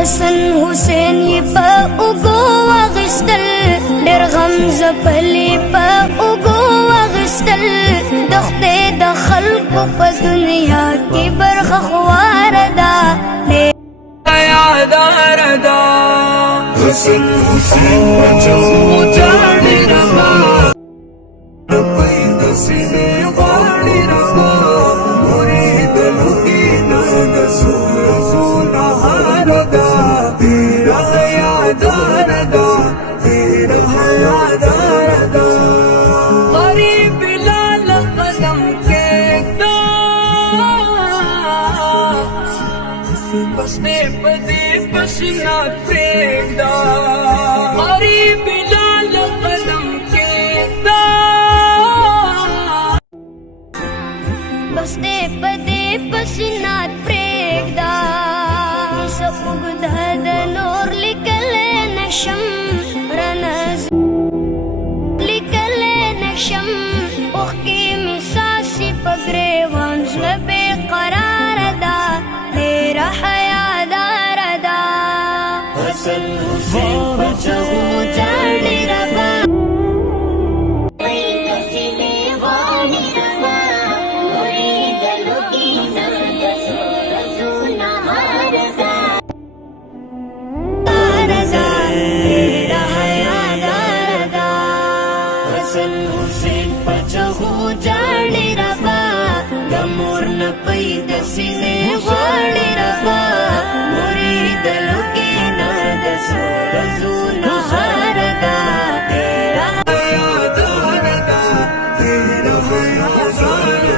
حسن حسین یې په اوږو واغېستل، ډېر غم ځپلي په اوږو واغېستل. د خدای د خلکو په دنیا کې برخه خواره ده، یاداره ده. حسن حسین بچو جاړي ربا پي د سینې غاړي ربا مرید لوګي نه د سوزونه هار ده. تیرا یاداره ده، تیرا یاداره ده. غریب بلال قدم کېږده بس دې په دې پسینات پرېږده. غریب بلال قدم کېږده بس دې په دې پسینات پرېږده. زه اوږده د نور لیکلی نشم، رانه لیکلی نشم. اوښکې مې څاڅي په ګرېوان، زړه بې قراره ده، ډېره حیاداره ده. حسن حسین بچو جاړي ربا حسن حسین بچو جاړي ربا د مور نه پیدا سینې غاړي ربا مرید لوګي نه د سوزونه هار ده. تیرا یاداره ده، تیرا یاداره